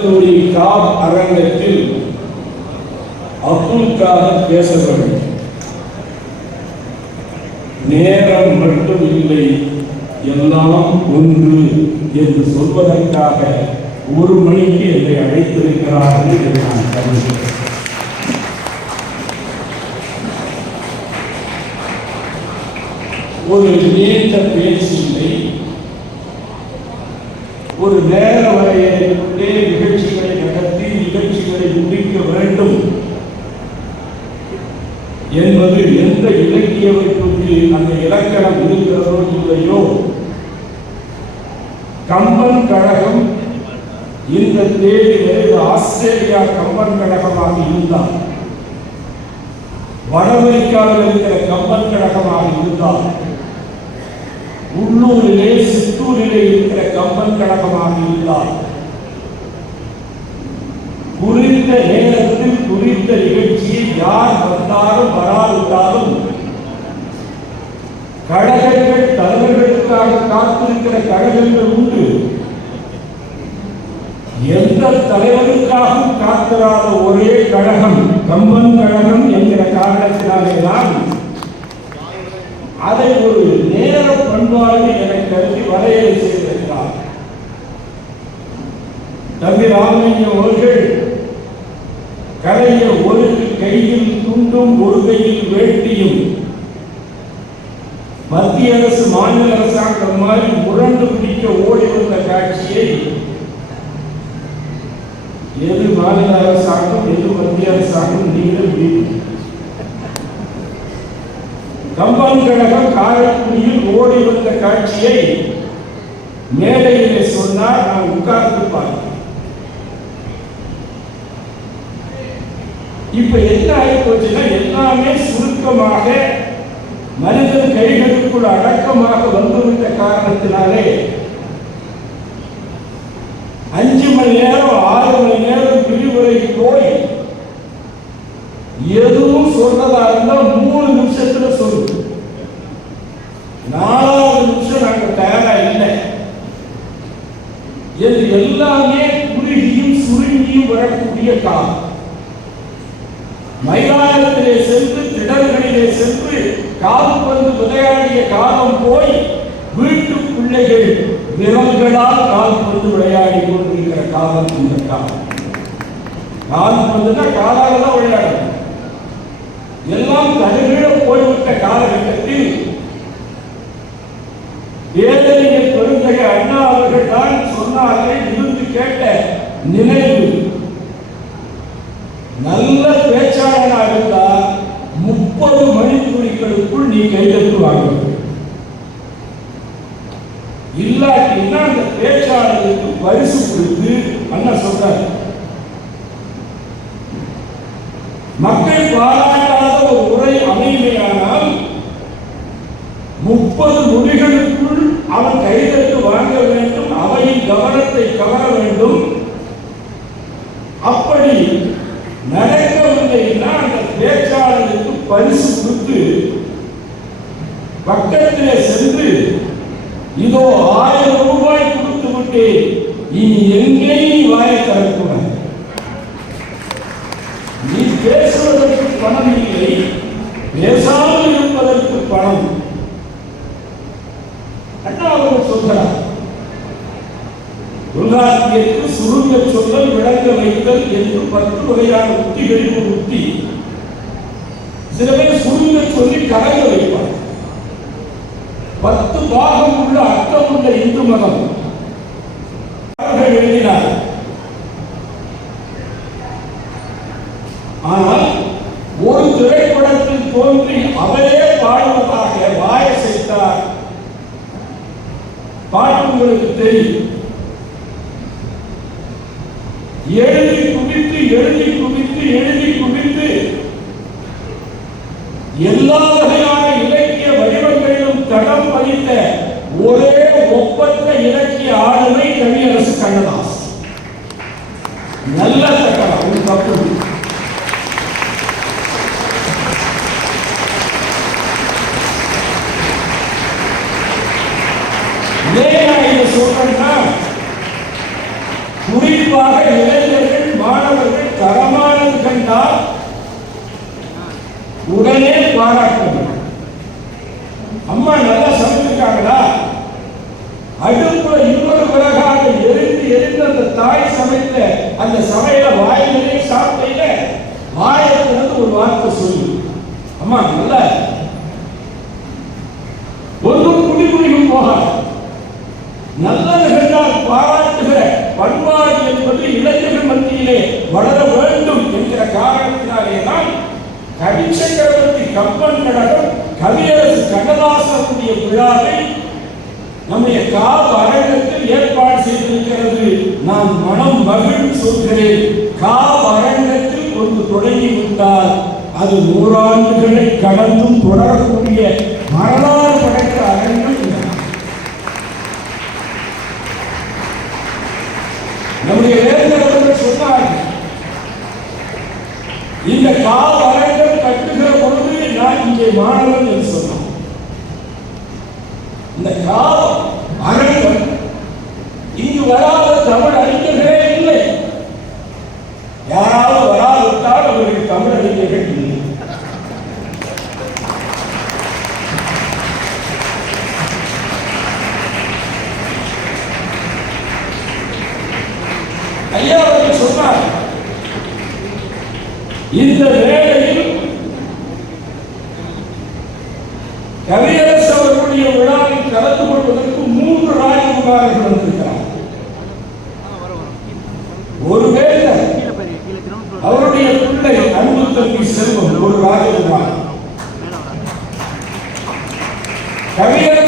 காப் அரங்கத்தில் அப்துல் காதர் பேசப்படும் நேரம் மட்டும் இல்லை எல்லாம் ஒன்று என்று சொல்வதற்காக ஒரு மணிக்கு என்னை அழைத்திருக்கிறார்கள் என்று நான் கருதுகிறேன். ஒரு நீண்ட பேச்சு இல்லை. ஒரு நேர வரையறைக்குள்ளே நிகழ்ச்சிகளை முடிக்க வேண்டும் என்பது எந்த இலக்கிய வைப்புக்கு அந்த இலக்கணம் இருக்கிறதோ இல்லையோ கம்பன் கழகம் இந்த தேதியிலே ஆஸ்திரேலியா கம்பன் கழகமாக இருந்தால் வட அமெரிக்காவில் இருக்கிற கம்பன் கழகமாக இருந்தால் உள்ளூரிலே சித்தூரிலே இருக்கிற கம்பன் கழகமாக இருந்தால் குறித்த நேரத்தில் குறித்த நிகழ்ச்சியில் யார் வந்தாலும் வராவிட்டாலும் கழகங்கள் தலைவர்களுக்காக காத்திருக்கிற கழகங்கள் உண்டு. எந்த தலைவருக்காகவும் காத்திராத ஒரே கழகம் கம்பன் கழகம் என்கிற காரணத்தினாலேதான் அதை ஒரு நேர பண்பாடு என கருதி வரையறை செய்திருக்கிறார். தம்பி ராமலிங்கம் அவர்கள் கலைஞர் ஒரு கையில் துண்டும் ஒரு கையில் வேட்டியும். மத்திய அரசு மாநில அரசாங்கம் மாதிரி முரண்டு பிடிக்க ஓடி வந்த காட்சியை எது மாநில அரசாங்கம் எது மத்திய அரசாங்கம் நீங்கள் கம்பன் கழகம் காரைக்குடியில் ஓடி வந்த காட்சியை மேடையிலே சொன்னார். நான் உட்கார்ந்து இப்ப என்ன ஆகி போச்சுன்னா எல்லாமே சுருக்கமாக மனிதன் கைகளுக்குள் அடக்கமாக வந்துவிட்ட காரணத்தினாலே அஞ்சு மணி நேரம் ஆறு மணி நேரம் விரிவுரை போய் எதுவும் சொல்றதா இருந்தா மூணு நிமிஷத்துல சொல்லு நாலாவது நிமிஷம் நாங்க தயாரா இல்லை. இது எல்லாமே குறுகியும் சுருங்கியும் வரக்கூடிய காலம். மைதானத்திலே சென்று திடல்களிலே சென்று கால்பந்து விளையாடிய காலம் போய் வீட்டு பிள்ளைகள் விரல்களால் கால்பந்து விளையாடி கொண்டிருக்கிற காலம் இந்த காலம். கால்பந்துனா காலாக தான் விளையாடணும். எல்லாம் தடுகிட போய்விட்ட காலகட்டத்தில் பேரறிஞர் பெருந்தகை அண்ணா அவர்கள் தான் சொன்னார்கள் இருந்து கேட்ட நிலை நல்ல பேச்சாளனா இருந்தா முப்பது மணித்துளிகளுக்குள் இல்லாட்டின்னா அந்த பேச்சாளருக்கு பரிசு கொடுத்து அண்ணா சொல்றாரு. மக்கள் பாராட்டாத ஒரு உரை அமைமையானால் முப்பது நொடிகளுக்குள் அவன் கைதட்டு வாங்க வேண்டும் அவையின் கவனத்தை கவர வேண்டும். அப்படி நடக்கவில்லைன்னா அந்த பேச்சாளருக்கு பரிசு கொடுத்து பக்கத்திலே சென்று இதோ ஆயிரம் ரூபாய் கொடுத்து விட்டு இனி எங்கே நீ வாயை திறக்கூடாது நீ பேசுவதற்கு பணம் இல்லை பேசாமல் இருப்பதற்கு பணம். அண்ணா அவர் சொல்கிறார். தொல்காப்பியத்தில் சுருங்க சொல்லல் விளங்க வைத்தல் என்று பத்து வகையான உத்திகளின் உத்தி. சில பேர் சுருங்க சொல்லி கலங்க வைப்பார். பத்து பாகம் உள்ள அர்த்தம் உள்ள இந்து மதம். எழுதினார். ஆனால் ஒரு திரைப்படத்தில் தோன்றி அவரே பாடுவதாக வாய செய்தார் பாட்டு உங்களுக்கு தெரியும். எழுதி குவித்து எழுதி குவித்து எழுதி குவித்து எல்லா வகையான ஒப்பற்ற இலக்கிய ஆளுமை கவியரசு கண்ணதாஸ். நல்ல சக்கரம் ஒரு தப்பு குறிப்பாக இளைஞர்கள் மாணவர்கள் தரமானது கண்டால் உடனே பாராட்டுவார்கள். அம்மா நல்லா சமைச்சிருக்காங்களா? அடுப்புல இன்னொரு விறகாக எரிந்து எரிந்து அந்த தாய் சமைத்த அந்த சமையல வாயிலே சாப்பிட்டீங்க. வாயத்திலிருந்து ஒரு வார்த்தை சொல்லு. அம்மா நல்ல. இருக்கு. குடி குடிக்கும் போகாது. நல்லது கண்டால் பாராட்டுகிற பண்பாடு என்பது இளைஞர்கள் மத்தியிலே வளர வேண்டும் என்கிற காரணத்தினாலே தான் கவிச்சக்கரவர்த்தி கம்பன் கழகம் கவியரசு கண்ணதாசனுடைய விழாவை நம்முடைய காவ அரங்கத்தில் ஏற்பாடு செய்திருக்கிறது. நான் மனம் மகிழ்ந்து சொல்கிறேன். காவ அரங்கத்தில் ஒன்று தொடங்கி விட்டால் அது நூறாண்டுகளை கடந்தும் தொடரக்கூடிய வரலாறு படைத்த அரங்கம் நம்முடைய வேந்தர் சொன்னார்கள். இந்த காவ அரங்கம் கட்டுகிற பொழுது நான் இங்கே மாணவன் என்று சொன்னான். இந்த காவ அனைவரும் இங்கு வராத தமிழ் அறிஞர்களே இல்லை. யாராவது வராவிட்டால் அவர்கள் தமிழ் அறிஞர்கள் இல்லை. ஐயா அவர்கள் சொன்னார் இந்த வேளையில் கவியரசு அவர்களுடைய விழாவில் கலந்து கொள்வதற்கு வந்திருக்கிறார் ஒரு அவருடைய பிள்ளை அன்பு தம்பி செல்வம் ஒரு ராஜகுமார். மேல